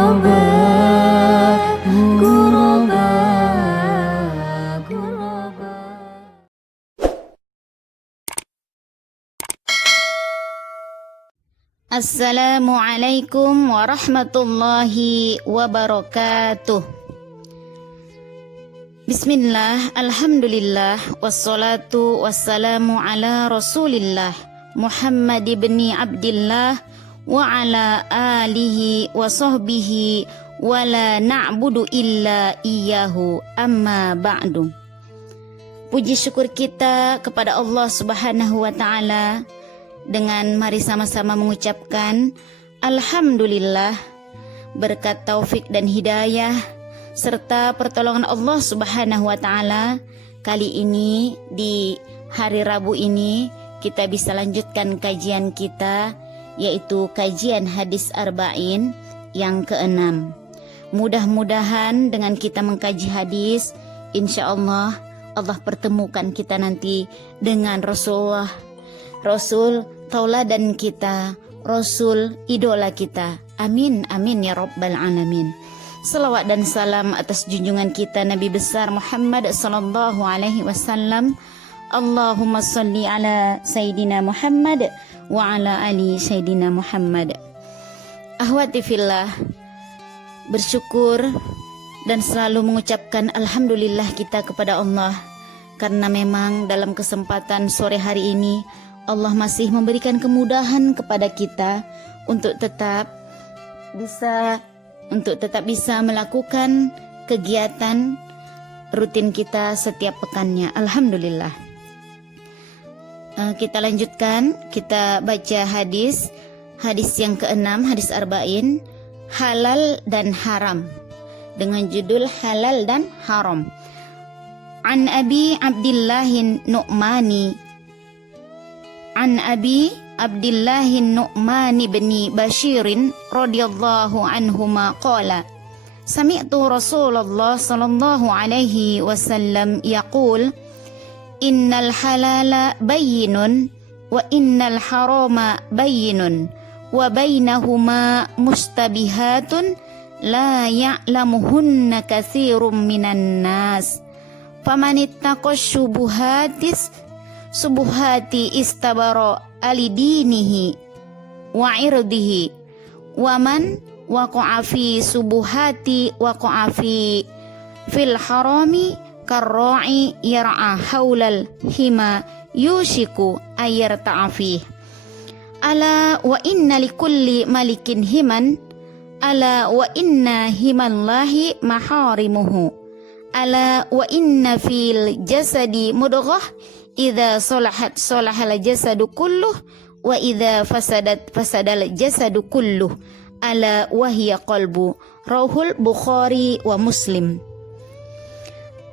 غربا غربا غربا. Assalamualaikum warahmatullahi wabarakatuh. Bismillah, alhamdulillah, wassalatu wassalamu ala rasulillah Muhammad ibni Abdillah wa ala alihi wa sahbihi wa la na'budu illa iyyahu amma ba'du. Puji syukur kita kepada Allah Subhanahu wa ta'ala, dengan mari sama-sama mengucapkan alhamdulillah, berkat taufik dan hidayah serta pertolongan Allah Subhanahu wa ta'ala. Kali ini di hari Rabu ini kita bisa lanjutkan kajian kita, yaitu kajian hadis arba'in yang ke-6. Mudah-mudahan dengan kita mengkaji hadis, insya Allah pertemukan kita nanti dengan Rasul tauladan kita, Rasul idola kita. Amin amin ya rabbal alamin. Salawat dan salam atas junjungan kita Nabi besar Muhammad sallallahu alaihi wasallam. Allahumma salli ala Sayyidina Muhammad wa ala ali Sayyidina Muhammad. Ahwati fillah, bersyukur dan selalu mengucapkan alhamdulillah kita kepada Allah, karena memang dalam kesempatan sore hari ini Allah masih memberikan kemudahan kepada kita untuk tetap bisa melakukan kegiatan rutin kita setiap pekannya. Alhamdulillah. Kita lanjutkan, kita baca hadis yang ke-6, hadis arba'in, halal dan haram, dengan judul halal dan haram. An Abi Abdillahin Nu'mani An Abi Abdillahin Nu'mani bin Bashirin radhiyallahu anhuma qala sami'tu Rasulullah sallallahu alaihi wasallam yaqul innal halala bayyinun wa innal harama bayyinun wa bainahuma mustabihatun la ya'lamuhunna katsirum minan nas famanittaqash subuhati istabara alidinihi wa irdihi wa man waqa'a fi subuhati waqa'a fil harami karra'i yar'a haulal hima yushiku ayarta'a fih. Ala wa inna likulli malikin himan, ala wa inna himallahi maharimuhu, ala wa inna fil jasadi mudghah idza salahat salahal jasadu kulluh wa idza fasadal jasadu kulluh ala wahya qalbu. Rawahul Bukhari wa Muslim.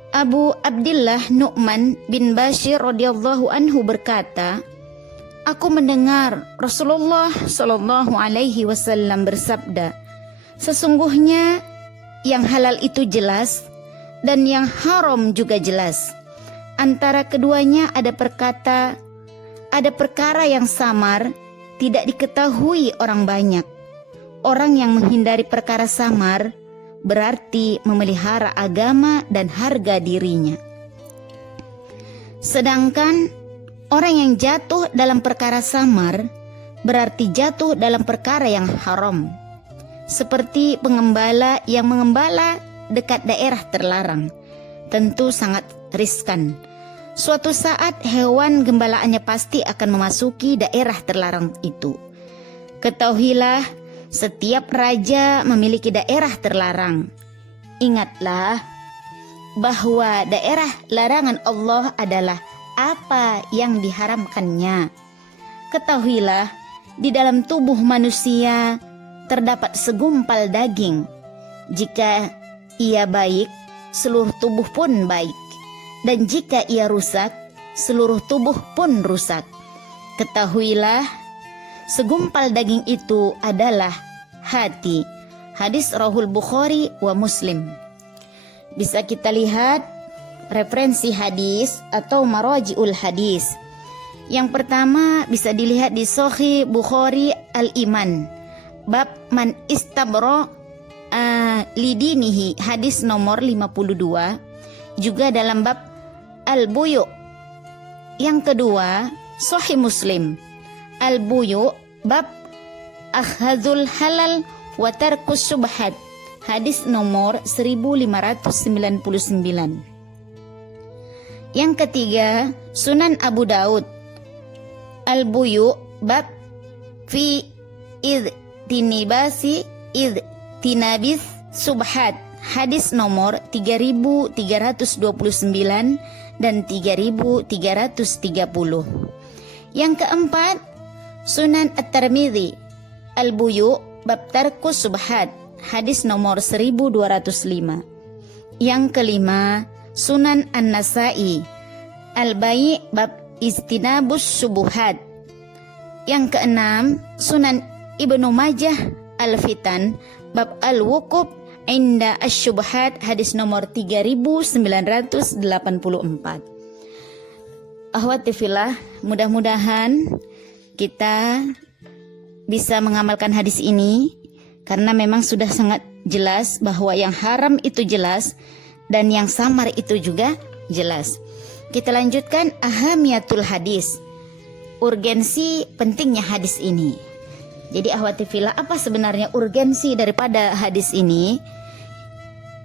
Abu Abdillah Nu'man bin Bashir radhiyallahu anhu berkata, aku mendengar Rasulullah sallallahu alaihi wasallam bersabda, sesungguhnya yang halal itu jelas dan yang haram juga jelas. Antara keduanya ada perkara yang samar, tidak diketahui orang banyak. Orang yang menghindari perkara samar berarti memelihara agama dan harga dirinya. Sedangkan orang yang jatuh dalam perkara samar berarti jatuh dalam perkara yang haram. Seperti pengembala yang mengembala dekat daerah terlarang, tentu sangat riskan. Suatu saat hewan gembalaannya pasti akan memasuki daerah terlarang itu. Ketahuilah, setiap raja memiliki daerah terlarang. Ingatlah bahwa daerah larangan Allah adalah apa yang diharamkannya. Ketahuilah, di dalam tubuh manusia terdapat segumpal daging. Jika ia baik, seluruh tubuh pun baik. Dan jika ia rusak, seluruh tubuh pun rusak. Ketahuilah, segumpal daging itu adalah hati. Hadis Rawahul Bukhari wa Muslim. Bisa kita lihat referensi hadis atau maraji'ul hadis. Yang pertama bisa dilihat di Sahih Bukhari Al-Iman, bab man istabra lidinihi, hadis nomor 52, juga dalam bab al-buyu. Yang kedua, Sahih Muslim, al-buyu bab akhadzul halal wa tarkus subhat, hadis nomor 1599. Yang ketiga, Sunan Abu Daud, al-buyu bab fi tinabis subhat, hadis nomor 3329 dan 3330. Yang keempat, Sunan At-Tirmidzi, al-buyu bab tarkus subhat, hadis nomor 1205. Yang kelima, Sunan An-Nasai, al-bai' bab istinabus subuhat. Yang keenam, Sunan Ibnu Majah, al-fitan bab al-wukub inda asy-syubhat, hadis nomor 3984. Akhwati fillah, mudah-mudahan kita bisa mengamalkan hadis ini, karena memang sudah sangat jelas bahwa yang haram itu jelas dan yang samar itu juga jelas. Kita lanjutkan ahamiyatul hadis, urgensi pentingnya hadis ini. Jadi akhwati fillah, apa sebenarnya urgensi daripada hadis ini?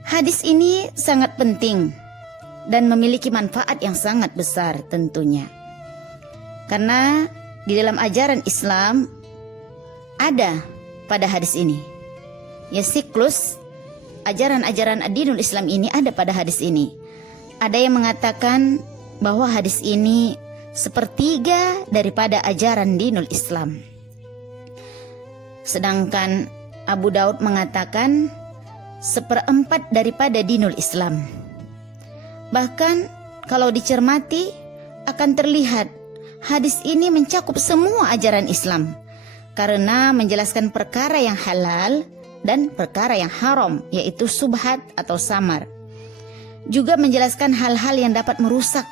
Hadis ini sangat penting dan memiliki manfaat yang sangat besar tentunya. Karena di dalam ajaran Islam ada pada hadis ini, ya, siklus ajaran-ajaran ad-dinul Islam ini ada pada hadis ini. Ada yang mengatakan bahwa hadis ini sepertiga daripada ajaran dinul Islam. Sedangkan Abu Daud mengatakan seperempat daripada dinul Islam. Bahkan kalau dicermati akan terlihat hadis ini mencakup semua ajaran Islam, karena menjelaskan perkara yang halal dan perkara yang haram, yaitu subhat atau samar. Juga menjelaskan hal-hal yang dapat merusak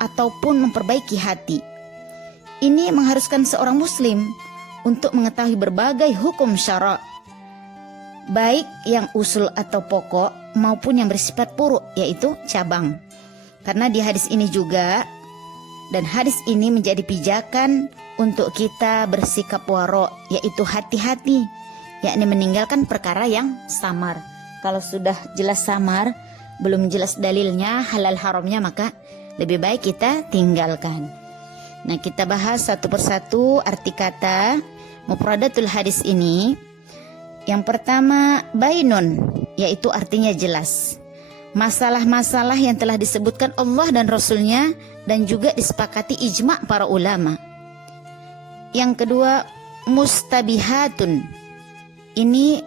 ataupun memperbaiki hati. Ini mengharuskan seorang muslim untuk mengetahui berbagai hukum syara', baik yang usul atau pokok maupun yang bersifat furu', yaitu cabang. Karena di hadis ini juga, dan hadis ini menjadi pijakan untuk kita bersikap waro', yaitu hati-hati, yakni meninggalkan perkara yang samar. Kalau sudah jelas samar, belum jelas dalilnya, halal haramnya, maka lebih baik kita tinggalkan. Nah, kita bahas satu persatu arti kata mufradatul hadis ini. Yang pertama, bainun, yaitu artinya jelas. Masalah-masalah yang telah disebutkan Allah dan Rasulnya dan juga disepakati ijma' para ulama. Yang kedua, mustabihatun. Ini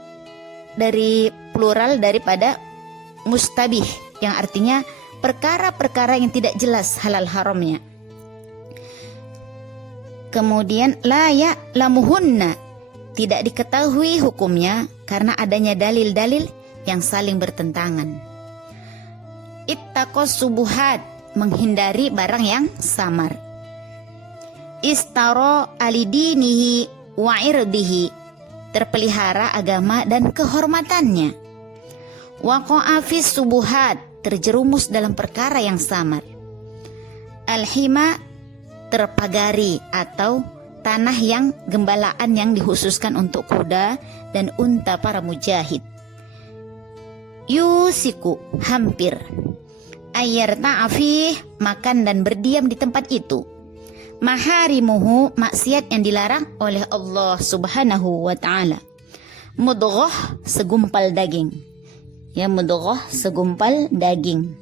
dari plural daripada mustabih, yang artinya perkara-perkara yang tidak jelas halal haramnya. Kemudian la ya'lamuhunna, tidak diketahui hukumnya karena adanya dalil-dalil yang saling bertentangan. Ittaqos subuhat, menghindari barang yang samar. Istaro alidinihi wa irdihi, terpelihara agama dan kehormatannya. Waqa'a fis subuhat, terjerumus dalam perkara yang samar. Al-hima, terpagari atau tanah yang gembalaan yang dikhususkan untuk kuda dan unta para mujahid. Yusiku, hampir. Ayar ta'afih, makan dan berdiam di tempat itu. Maharimuhu, maksiat yang dilarang oleh Allah subhanahu wa ta'ala. Mudghah, segumpal daging. Ya, mudghah, segumpal daging.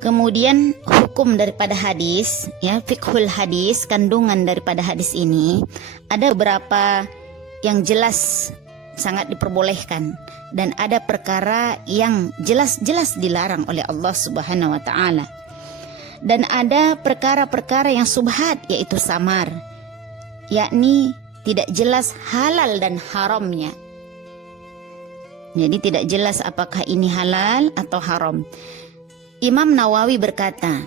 Kemudian hukum daripada hadis, ya, fiqhul hadis, kandungan daripada hadis ini, ada beberapa yang jelas sangat diperbolehkan, dan ada perkara yang jelas-jelas dilarang oleh Allah subhanahu wa ta'ala. Dan ada perkara-perkara yang subhat, yaitu samar, yakni tidak jelas halal dan haramnya. Jadi tidak jelas apakah ini halal atau haram. Imam Nawawi berkata,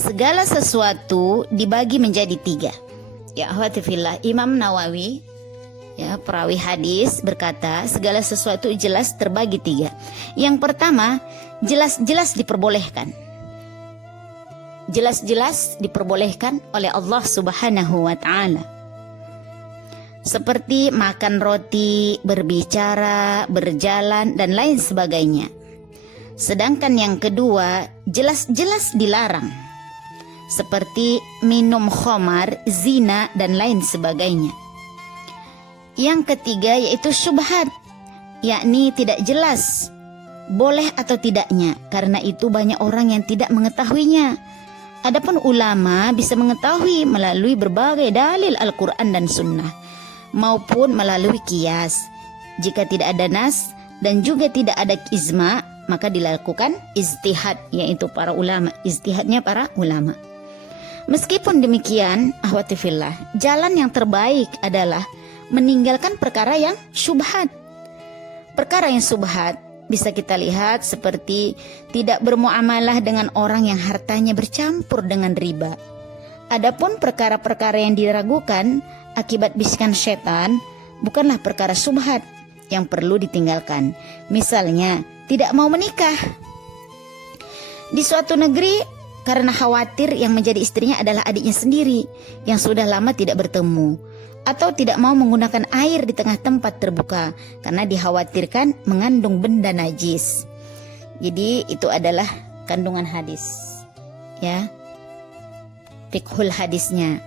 segala sesuatu dibagi menjadi tiga. Ya akhwati fillah, Imam Nawawi Ya, perawi hadis berkata segala sesuatu jelas terbagi 3. Yang pertama, jelas-jelas diperbolehkan. Jelas-jelas diperbolehkan oleh Allah Subhanahu wa ta'ala. Seperti makan roti, berbicara, berjalan, dan lain sebagainya. Sedangkan yang kedua, jelas-jelas dilarang. Seperti minum khamar, zina, dan lain sebagainya. Yang ketiga yaitu syubhat, yakni tidak jelas boleh atau tidaknya, karena itu banyak orang yang tidak mengetahuinya. Adapun ulama bisa mengetahui melalui berbagai dalil Al-Quran dan Sunnah, maupun melalui qiyas. Jika tidak ada nas dan juga tidak ada ijma, maka dilakukan ijtihad, yaitu para ulama. Ijtihadnya para ulama. Meskipun demikian, ahwati fillah, jalan yang terbaik adalah meninggalkan perkara yang syubhat. Perkara yang syubhat bisa kita lihat seperti tidak bermuamalah dengan orang yang hartanya bercampur dengan riba. Adapun perkara-perkara yang diragukan akibat bisikan setan bukanlah perkara syubhat yang perlu ditinggalkan. Misalnya, tidak mau menikah. Di suatu negeri, karena khawatir yang menjadi istrinya adalah adiknya sendiri yang sudah lama tidak bertemu, atau tidak mau menggunakan air di tengah tempat terbuka karena dikhawatirkan mengandung benda najis. Jadi itu adalah kandungan hadis, ya, fiqhul hadisnya.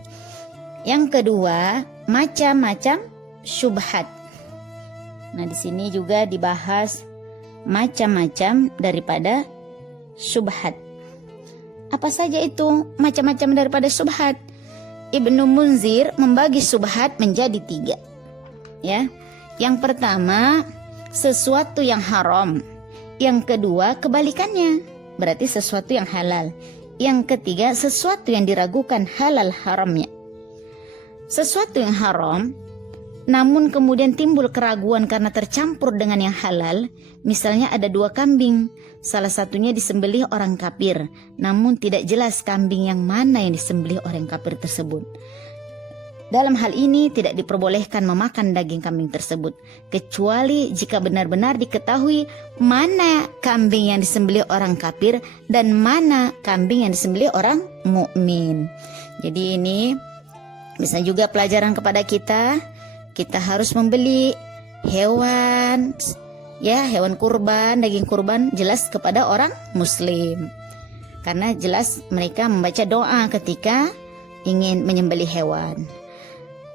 Yang kedua, macam-macam syubhat. Nah, di sini juga dibahas macam-macam daripada syubhat. Apa saja itu macam-macam daripada syubhat? Ibnu Munzir membagi syubhat menjadi 3. Ya. Yang pertama, sesuatu yang haram. Yang kedua, kebalikannya, berarti sesuatu yang halal. Yang ketiga, sesuatu yang diragukan halal haramnya. Sesuatu yang haram, namun kemudian timbul keraguan karena tercampur dengan yang halal. Misalnya ada 2 kambing, salah satunya disembelih orang kafir, namun tidak jelas kambing yang mana yang disembelih orang kafir tersebut. Dalam hal ini tidak diperbolehkan memakan daging kambing tersebut, kecuali jika benar-benar diketahui mana kambing yang disembelih orang kafir dan mana kambing yang disembelih orang mukmin. Jadi ini bisa juga pelajaran kepada kita. Kita harus membeli hewan, ya, hewan kurban, daging kurban jelas kepada orang muslim. Karena jelas mereka membaca doa ketika ingin menyembelih hewan.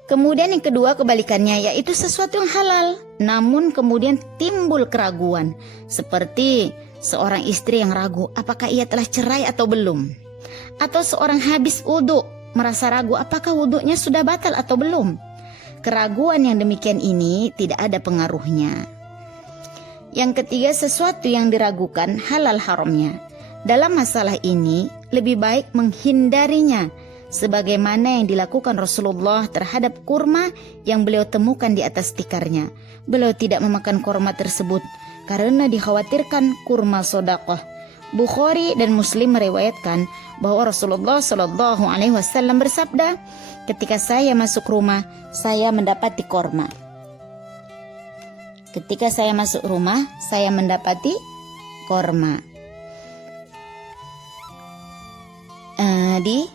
Kemudian yang kedua, kebalikannya, yaitu sesuatu yang halal, namun kemudian timbul keraguan. Seperti seorang istri yang ragu apakah ia telah cerai atau belum. Atau seorang habis wudhu, merasa ragu apakah wudhunya sudah batal atau belum. Keraguan yang demikian ini tidak ada pengaruhnya. Yang ketiga, sesuatu yang diragukan halal haramnya. Dalam masalah ini lebih baik menghindarinya, sebagaimana yang dilakukan Rasulullah terhadap kurma yang beliau temukan di atas tikarnya. Beliau tidak memakan kurma tersebut karena dikhawatirkan kurma sedekah. Bukhari dan Muslim meriwayatkan bahwa Rasulullah SAW bersabda, ketika saya masuk rumah, saya mendapati kurma. Ketika saya masuk rumah, saya mendapati kurma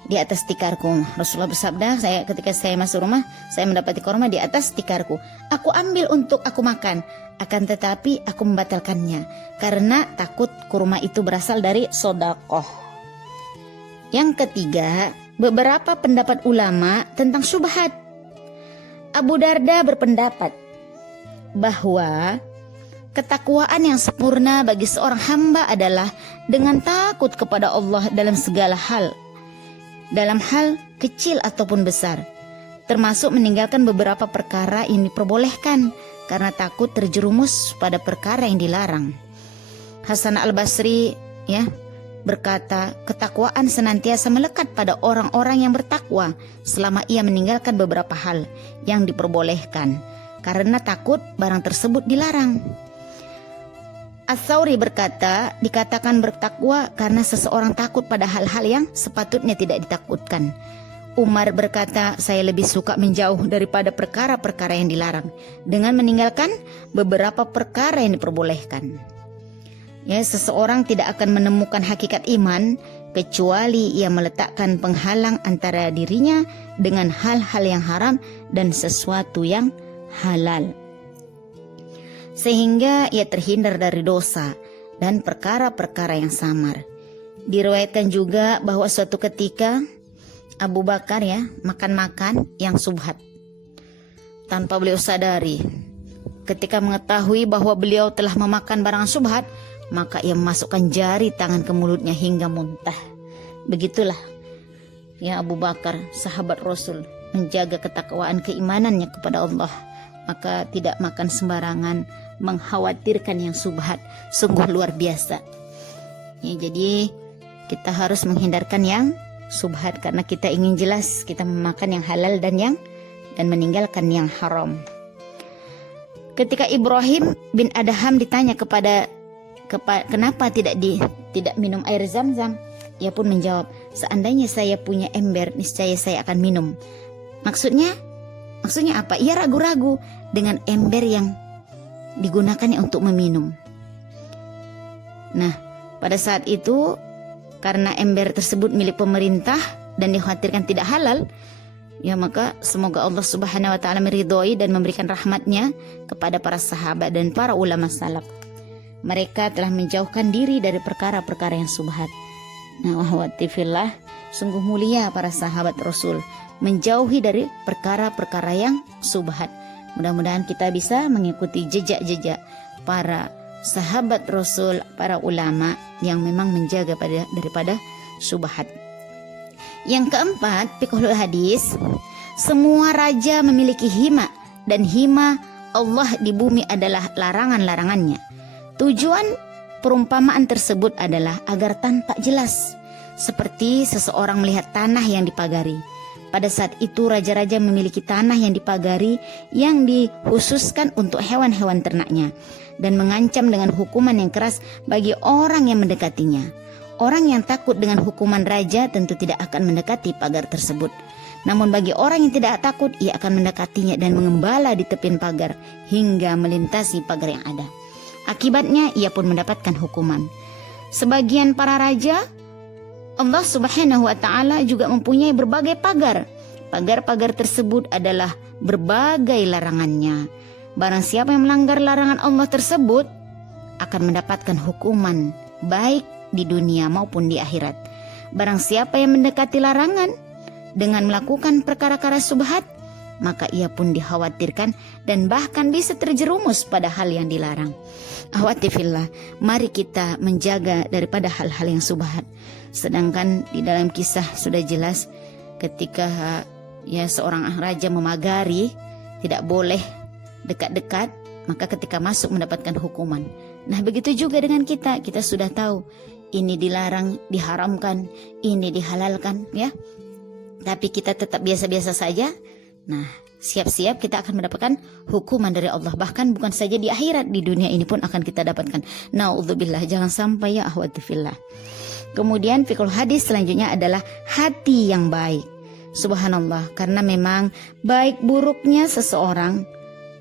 di atas tikarku. Rasulullah bersabda, ketika saya masuk rumah, saya mendapati kurma di atas tikarku. Aku ambil untuk aku makan, akan tetapi aku membatalkannya karena takut kurma itu berasal dari sedekah. Yang ketiga, beberapa pendapat ulama tentang syubhat. Abu Darda berpendapat bahwa ketakwaan yang sempurna bagi seorang hamba adalah dengan takut kepada Allah dalam segala hal, dalam hal kecil ataupun besar, termasuk meninggalkan beberapa perkara yang diperbolehkan karena takut terjerumus pada perkara yang dilarang. Hasan al-Basri, ya, berkata, ketakwaan senantiasa melekat pada orang-orang yang bertakwa selama ia meninggalkan beberapa hal yang diperbolehkan karena takut barang tersebut dilarang. Ats-Tsauri berkata, dikatakan bertakwa karena seseorang takut pada hal-hal yang sepatutnya tidak ditakutkan. Umar berkata, saya lebih suka menjauh daripada perkara-perkara yang dilarang dengan meninggalkan beberapa perkara yang diperbolehkan. Ya, seseorang tidak akan menemukan hakikat iman kecuali ia meletakkan penghalang antara dirinya dengan hal-hal yang haram dan sesuatu yang halal, sehingga ia terhindar dari dosa dan perkara-perkara yang samar. Diriwayatkan juga bahwa suatu ketika Abu Bakar makan-makan yang subhat tanpa beliau sadari. Ketika mengetahui bahwa beliau telah memakan barang subhat, maka ia memasukkan jari tangan ke mulutnya hingga muntah. Begitulah Abu Bakar, sahabat Rasul, menjaga ketakwaan keimanannya kepada Allah. Maka tidak makan sembarangan, mengkhawatirkan yang subhat. Sungguh luar biasa. Jadi kita harus menghindarkan yang subhat karena kita ingin jelas kita memakan yang halal dan meninggalkan yang haram. Ketika Ibrahim bin Adham ditanya kenapa tidak minum air Zam-Zam, ia pun menjawab, seandainya saya punya ember, niscaya saya akan minum. Maksudnya apa? Ia ragu-ragu dengan ember yang digunakannya untuk meminum. Nah, pada saat itu karena ember tersebut milik pemerintah dan dikhawatirkan tidak halal, maka semoga Allah Subhanahu wa taala meridhoi dan memberikan rahmatnya kepada para sahabat dan para ulama salaf. Mereka telah menjauhkan diri dari perkara-perkara yang subhat. Nah, wahwatifillah, sungguh mulia para sahabat Rasul menjauhi dari perkara-perkara yang subhat. Mudah-mudahan kita bisa mengikuti jejak-jejak para sahabat Rasul, para ulama yang memang menjaga daripada subhat. Yang keempat, fiqhul hadis, semua raja memiliki hima dan hima Allah di bumi adalah larangan-larangannya. Tujuan perumpamaan tersebut adalah agar tampak jelas, seperti seseorang melihat tanah yang dipagari. Pada saat itu raja-raja memiliki tanah yang dipagari yang dikhususkan untuk hewan-hewan ternaknya dan mengancam dengan hukuman yang keras bagi orang yang mendekatinya. Orang yang takut dengan hukuman raja tentu tidak akan mendekati pagar tersebut. Namun bagi orang yang tidak takut, ia akan mendekatinya dan mengembala di tepian pagar hingga melintasi pagar yang ada. Akibatnya ia pun mendapatkan hukuman. Sebagian para raja, Allah Subhanahu wa taala juga mempunyai berbagai pagar. Pagar-pagar tersebut adalah berbagai larangannya. Barang siapa yang melanggar larangan Allah tersebut akan mendapatkan hukuman baik di dunia maupun di akhirat. Barang siapa yang mendekati larangan dengan melakukan perkara-perkara subhat, maka ia pun dikhawatirkan dan bahkan bisa terjerumus pada hal yang dilarang. Ahwatifillah, mari kita menjaga daripada hal-hal yang subhat. Sedangkan di dalam kisah sudah jelas ketika seorang raja memagari tidak boleh dekat-dekat, maka ketika masuk mendapatkan hukuman. Nah, begitu juga dengan kita sudah tahu ini dilarang, diharamkan, ini dihalalkan, tapi kita tetap biasa-biasa saja. Nah, siap-siap kita akan mendapatkan hukuman dari Allah. Bahkan bukan saja di akhirat, di dunia ini pun akan kita dapatkan. Na'udzubillah, jangan sampai ya ahwati fillah. Kemudian fiqhul hadis selanjutnya adalah hati yang baik. Subhanallah, karena memang baik buruknya seseorang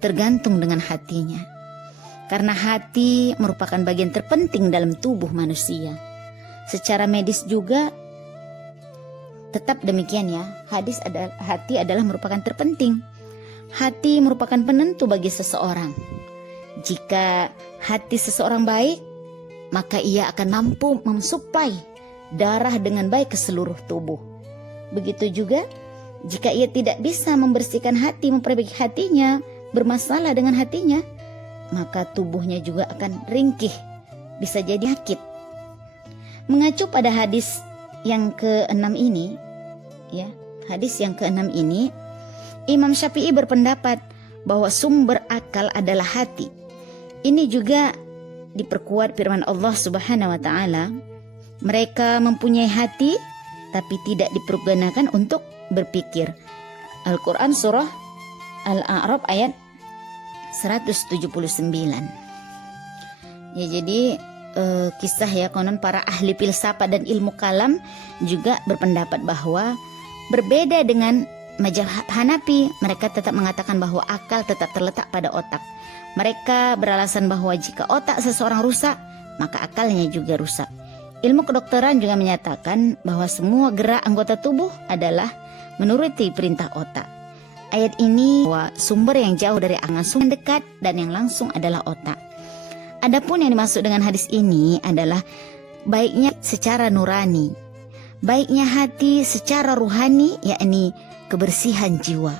tergantung dengan hatinya. Karena hati merupakan bagian terpenting dalam tubuh manusia. Secara medis juga tetap demikian hati adalah merupakan terpenting. Hati merupakan penentu bagi seseorang. Jika hati seseorang baik, maka ia akan mampu mensuplai darah dengan baik ke seluruh tubuh. Begitu juga jika ia tidak bisa membersihkan hati, memperbaiki hatinya, bermasalah dengan hatinya, maka tubuhnya juga akan ringkih, bisa jadi sakit. Mengacu pada hadis yang ke-6 ini, hadis yang ke-6 ini, Imam Syafi'i berpendapat bahwa sumber akal adalah hati. Ini juga diperkuat firman Allah Subhanahu wa taala, mereka mempunyai hati tapi tidak dipergunakan untuk berpikir. Al-Quran surah Al-A'raf ayat 179. Jadi kisah konon para ahli filsafat dan ilmu kalam juga berpendapat bahwa Berbeda dengan mazhab Hanafi, mereka tetap mengatakan bahwa akal tetap terletak pada otak. Mereka beralasan bahwa jika otak seseorang rusak, maka akalnya juga rusak. Ilmu kedokteran juga menyatakan bahwa semua gerak anggota tubuh adalah menuruti perintah otak. Ayat ini bahwa sumber yang jauh dari langsung dekat dan yang langsung adalah otak. Adapun yang dimaksud dengan hadis ini adalah baiknya secara nurani, baiknya hati secara ruhani, yakni kebersihan jiwa.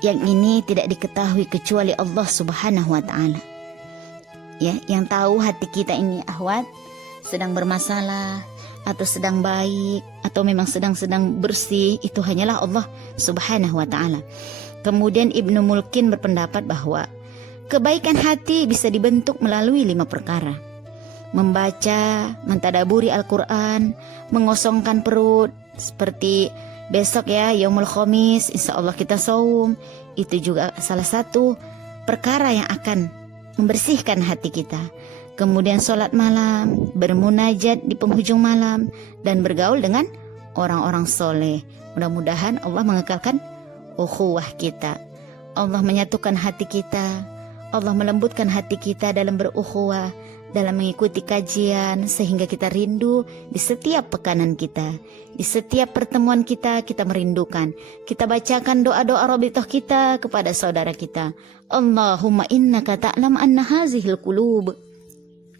Yang ini tidak diketahui kecuali Allah Subhanahu wa Ta'ala. Ya, yang tahu hati kita ini ahwat sedang bermasalah atau sedang baik atau memang sedang bersih, itu hanyalah Allah Subhanahu wa Ta'ala. Kemudian Ibnu Mulkin berpendapat bahwa kebaikan hati bisa dibentuk melalui 5 perkara. Membaca, mentadaburi Al-Quran, mengosongkan perut, seperti besok ya, Yaumul Khamis, insya Allah kita saum. Itu juga salah satu perkara yang akan membersihkan hati kita. Kemudian sholat malam, bermunajat di penghujung malam, dan bergaul dengan orang-orang soleh. Mudah-mudahan Allah mengekalkan ukhuwah kita. Allah menyatukan hati kita. Allah melembutkan hati kita dalam berukhuwah, dalam mengikuti kajian, sehingga kita rindu di setiap pekanan kita. Di setiap pertemuan kita merindukan. Kita bacakan doa-doa rabithah kita kepada saudara kita. Allahumma innaka ta'lam anna hazihil qulub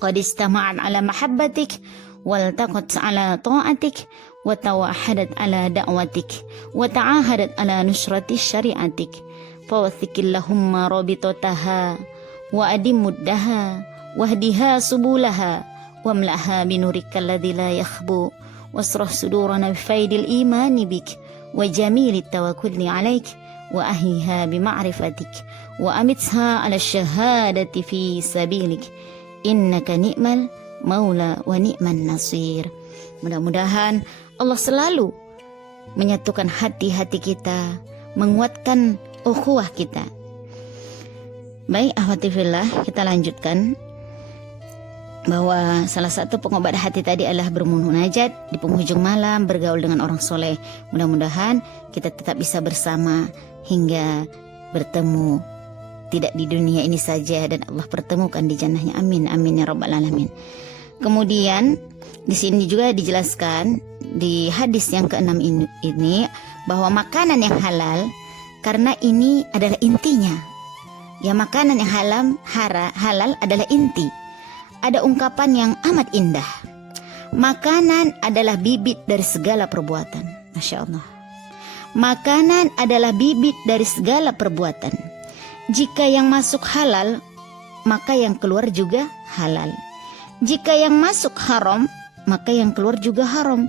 qad istama'at ala mahabbatik waltaqat ala ta'atik wa tawahadat ala da'watik wa ta'ahadat ala nusrati syariatik fawathiqillahumma rabitataha wa adimuddaha wahdiha subulaha wamlaha binurikal ladzi la yakhbu wasrah sudurana bifaidil imani bik wa jamilit tawakkulni alaik wa ahliha bima'rifatik wa amitha ala syahadati fi sabilik innaka ni'mal maula wa ni'man nasir. Mudah-mudahan Allah selalu menyatukan hati-hati kita, menguatkan ukhuwah kita. Baik ahwati fillah, kita lanjutkan bahwa salah satu pengobat hati tadi adalah bermunajat di penghujung malam, bergaul dengan orang soleh. Mudah-mudahan kita tetap bisa bersama hingga bertemu, tidak di dunia ini saja, dan Allah pertemukan di jannahnya. Amin amin ya rabbal alamin. Kemudian di sini juga dijelaskan di hadis yang ke-6 ini bahwa makanan yang halal, karena ini adalah intinya. Ya, makanan yang halal adalah inti. Ada ungkapan yang amat indah. Makanan adalah bibit dari segala perbuatan. Masya Allah. Makanan adalah bibit dari segala perbuatan. Jika yang masuk halal, maka yang keluar juga halal. Jika yang masuk haram, maka yang keluar juga haram.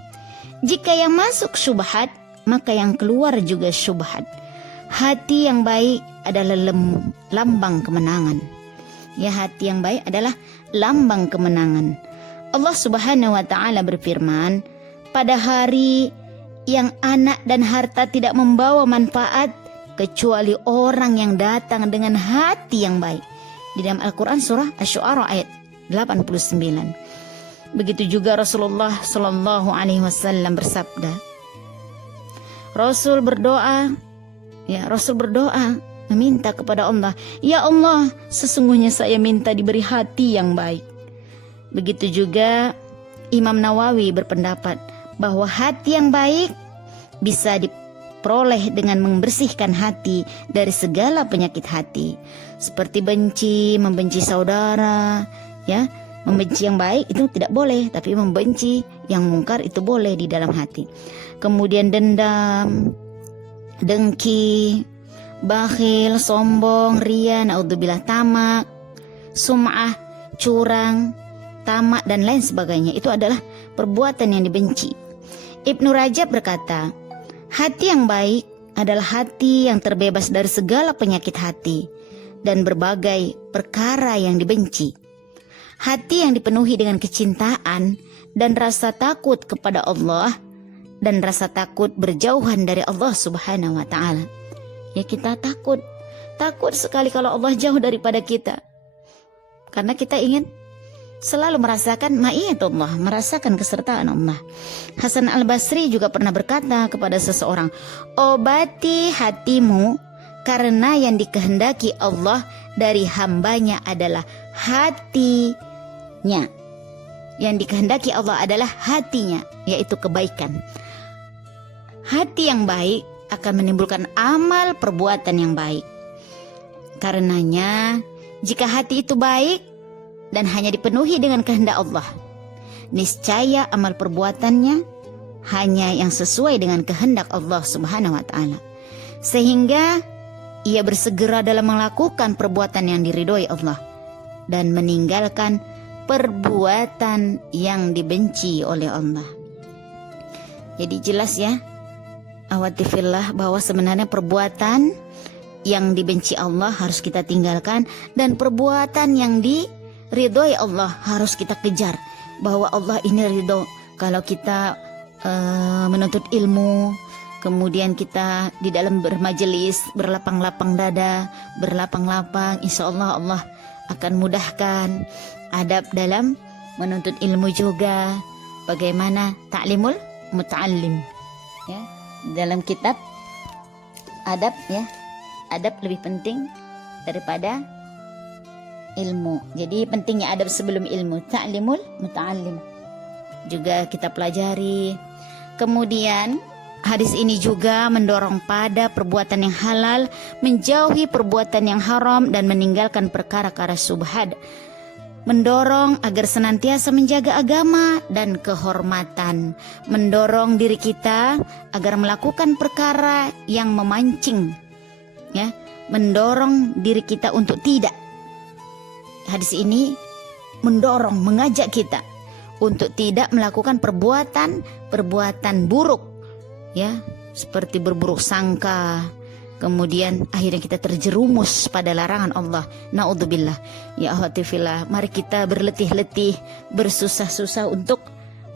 Jika yang masuk syubhat, maka yang keluar juga syubhat. Hati yang baik adalah lambang kemenangan. Ya, hati yang baik adalah lambang kemenangan. Allah Subhanahu wa Ta'ala berfirman, pada hari yang anak dan harta tidak membawa manfaat kecuali orang yang datang dengan hati yang baik. Di dalam Al-Quran surah Asy-Syu'ara ayat 89. Begitu juga Rasulullah Sallallahu Alaihi Wasallam bersabda, Rasul berdoa meminta kepada Allah, ya Allah, sesungguhnya saya minta diberi hati yang baik. Begitu juga Imam Nawawi berpendapat bahwa hati yang baik bisa diperoleh dengan membersihkan hati dari segala penyakit hati, seperti membenci saudara, ya. Membenci yang baik itu tidak boleh, tapi membenci yang mungkar itu boleh di dalam hati. Kemudian dendam, dengki, bakhil, sombong, riya, naudzubillah, tamak, sum'ah, curang, tamak dan lain sebagainya, itu adalah perbuatan yang dibenci. Ibnu Rajab berkata, hati yang baik adalah hati yang terbebas dari segala penyakit hati dan berbagai perkara yang dibenci. Hati yang dipenuhi dengan kecintaan dan rasa takut kepada Allah dan rasa takut berjauhan dari Allah Subhanahu wa Ta'ala. Ya, kita takut sekali kalau Allah jauh daripada kita, karena kita ingin selalu merasakan ma'iyatullah, merasakan kesertaan Allah. Hasan al-Basri juga pernah berkata kepada seseorang, obati hatimu karena yang dikehendaki Allah dari hambanya adalah hatinya. Yang dikehendaki Allah adalah hatinya, yaitu kebaikan. Hati yang baik akan menimbulkan amal perbuatan yang baik. Karenanya, jika hati itu baik dan hanya dipenuhi dengan kehendak Allah, niscaya amal perbuatannya hanya yang sesuai dengan kehendak Allah Subhanahu wa taala. Sehingga ia bersegera dalam melakukan perbuatan yang diridhoi Allah dan meninggalkan perbuatan yang dibenci oleh Allah. Jadi jelas ya, akhwati fillah, bahwa sebenarnya perbuatan yang dibenci Allah harus kita tinggalkan, dan perbuatan yang diridhoi Allah harus kita kejar. Bahwa Allah ini ridho kalau kita menuntut ilmu, kemudian kita di dalam bermajelis berlapang-lapang dada, berlapang-lapang, insya Allah Allah akan mudahkan. Adab dalam menuntut ilmu juga, bagaimana ta'limul muta'allim ya, dalam kitab adab ya, adab lebih penting daripada ilmu. Jadi pentingnya adab sebelum ilmu, ta'limul muta'allim juga kita pelajari. Kemudian hadis ini juga mendorong pada perbuatan yang halal, menjauhi perbuatan yang haram, dan meninggalkan perkara-perkara syubhat. Mendorong agar senantiasa menjaga agama dan kehormatan. Mendorong diri kita agar melakukan perkara yang memancing ya, mendorong diri kita untuk tidak. Hadis ini mendorong, mengajak kita untuk tidak melakukan perbuatan buruk ya, seperti berburuk sangka, kemudian akhirnya kita terjerumus pada larangan Allah. Naudzubillah. Ya akhwati fillah, mari kita berletih-letih, bersusah-susah untuk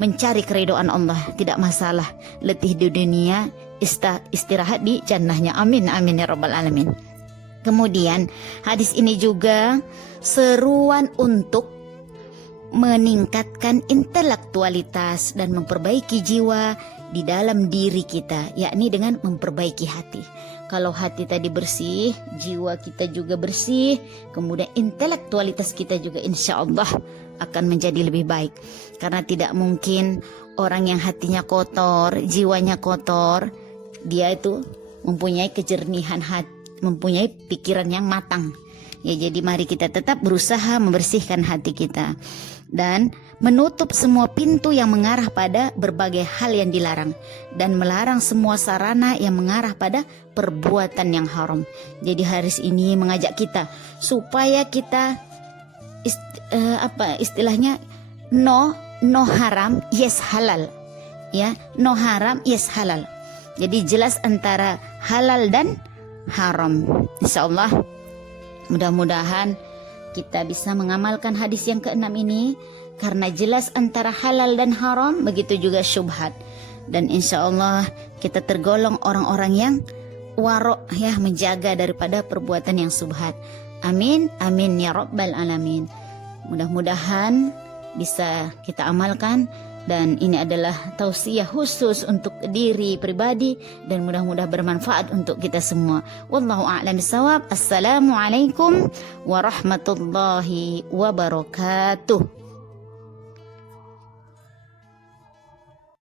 mencari keridhaan Allah. Tidak masalah letih di dunia, istirahat di jannahnya. Amin amin ya rabbal alamin. Kemudian hadis ini juga seruan untuk meningkatkan intelektualitas dan memperbaiki jiwa di dalam diri kita, yakni dengan memperbaiki hati. Kalau hati tadi bersih, jiwa kita juga bersih, kemudian intelektualitas kita juga insya Allah akan menjadi lebih baik. Karena tidak mungkin orang yang hatinya kotor, jiwanya kotor, dia itu mempunyai kejernihan hati, mempunyai pikiran yang matang. Ya, jadi mari kita tetap berusaha membersihkan hati kita dan menutup semua pintu yang mengarah pada berbagai hal yang dilarang, dan melarang semua sarana yang mengarah pada perbuatan yang haram. Jadi hadis ini mengajak kita supaya kita istilahnya no haram yes halal ya, no haram yes halal. Jadi jelas antara halal dan haram. Insyaallah mudah-mudahan kita bisa mengamalkan hadis yang ke-6 ini, karena jelas antara halal dan haram, begitu juga syubhat. Dan insya Allah kita tergolong orang-orang yang warok ya, menjaga daripada perbuatan yang syubhat. Amin amin ya rabbal alamin. Mudah-mudahan bisa kita amalkan, dan ini adalah tausiah khusus untuk diri pribadi, dan mudah-mudahan bermanfaat untuk kita semua. Wallahu a'lam bishawab. Assalamualaikum warahmatullahi wabarakatuh.